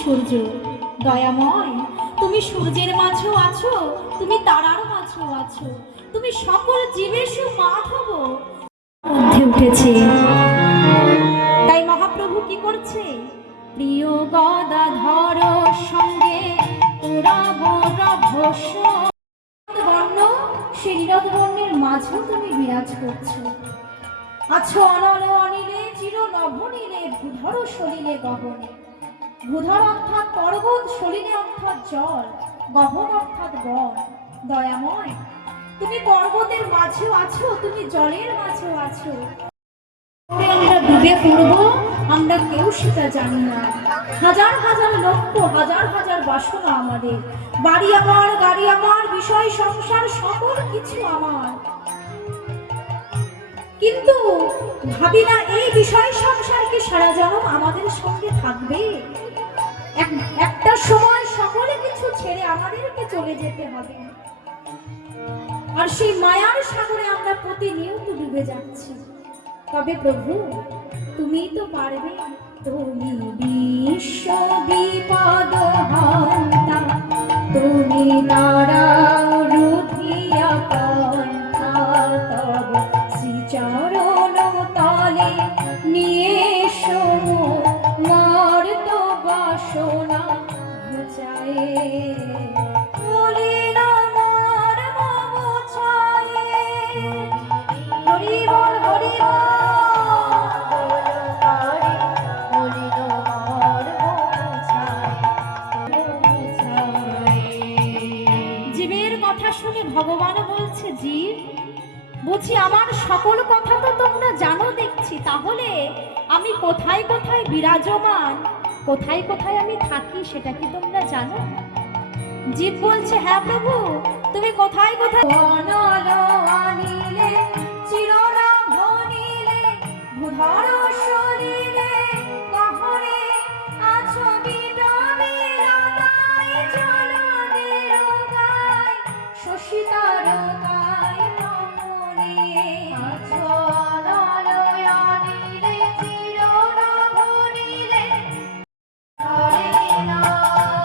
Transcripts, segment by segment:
সূর্য। দয়াময়, তুমি সূর্যের মাঝেও আছো, তুমি তারার মাঝেও আছো, তুমি সকল জীবের সুমাধব মধ্যে উঠেছে। তাই মহাপ্রভু কি করছে? প্রিয় গদাধর সঙ্গে বর্ণ, সেই নীরদ বর্ণের মাঝেও তুমি বিরাজ করছো। আছো অনল অনিলে, চির নভনীলে, ভূধর সলিলে গগনে। ভূধর অর্থাৎ পর্বত, সলিলে অর্থাৎ জল, গহন অর্থাৎ বন। দয়াময়, তুমি পর্বতের মাঝেও আছো, তুমি জলের মাঝেও আছো। আমরা ডুবে পড়বো, আমরা কেউ সেটা জানি না। হাজার হাজার লক্ষ্য, হাজার হাজার বাসনা আমাদের। বাড়ি আমার, গাড়ি আমার, বিষয় সংসার সকল কিছু আমার। কিন্তু ভাবি না এই বিষয় সংসারকে সারা জনম আমাদের সঙ্গে থাকবে। একটা সময় সকলে কিছু ছেড়ে আমাদেরকে চলে যেতে হবে। আর সেই মায়ার সাগরে আমরা প্রতিনিয়ত ডুবে যাচ্ছি। তবে প্রভু, তুমি তো পারবে। তুমি বিশ্ব বিপদ হন্তা, তুমি দাঁড়াও রুধিয়া পন্থা। তব শ্রীচরণ তলে নিয়ে এসো মর্ত বাসনা ঘুচায়ে। হরি বল, হরি বল। জীবের কথা শুনে ভগবান বলছে, জীব বুঝি আমার সকল কথা তো তোমরা জানো দেখছি, তাহলে আমি কোথায় কোথায় বিরাজমান, কোথায় কোথায় আমি থাকি সেটা কি তোমরা জানো? জীব বলছে, হ্যাঁ প্রভু, তুমি কোথায় কোথায় আনিলে, চিরনভনীলে, ভূধর সলিলে গহনে আছো বিডবিলতায়, জলদের গায় শশী তারকায় নমনে। আছো অনল অনিলে, চিরনভনীলে,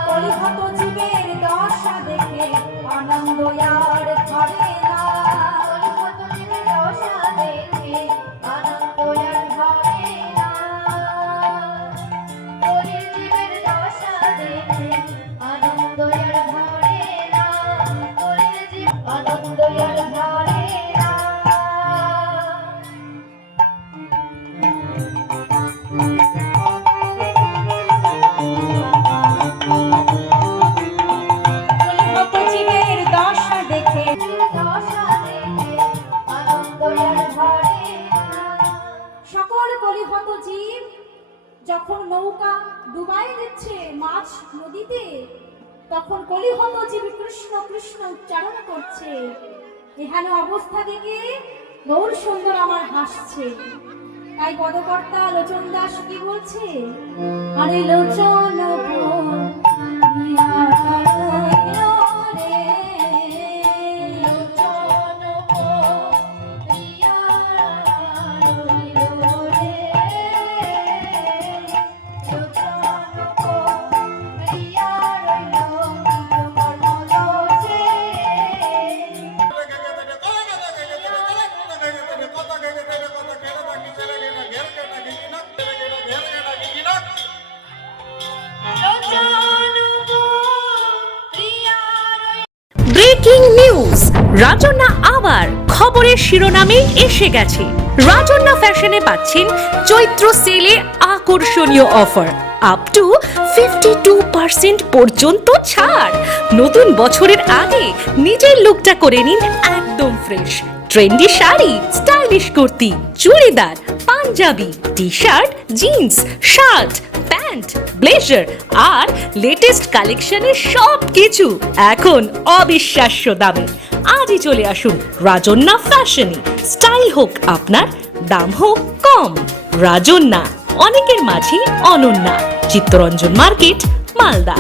কলিহত জীবের দশা দেখে আনন্দ আর ধরে না। কলিহত জীবের দশা দেখে আনন্দ আর ধরে না। কলির জীবের দশা দেখে আনন্দ আর ধরে না। কলির জীব আনন্দ আর ধরে না। সকল কলিহত জীব যখন নৌকা ডুবাই দিচ্ছে মাছ নদীতে, তখন কলিহত জীব কৃষ্ণ কৃষ্ণ উচ্চারণ করছে। এখানে অবস্থা দেখে গৌর সুন্দর আমার হাসছে। তাই পদকর্তা লোচন দাস কি বলছে? আরে লোচন ব্রেকিং নিউজ, রাজন্যা আবার খবরের শিরোনামে এসে গেছে। রাজন্যা ফ্যাশনে পাচ্ছেন চৈত্র সেলে আকর্ষণীয় অফার, আপ টু 52% পর্যন্ত ছাড়। নতুন বছরের আগে নিজের লুকটা করে নিন একদম fresh. Trendy sari, stylish kurti, churidar, Punjabi, T shirt, jeans, shirt, pant, blazer আর লেটেস্ট কালেকশনের সবকিছু এখন অবিশ্বাস্য দামে। আজই চলে আসুন রাজন্যা ফ্যাশনে। স্টাইল হোক আপনার, দাম হোক কম। রাজন্যা, অনেকের মাঝে অনন্যা। চিত্তরঞ্জন মার্কেট, মালদা।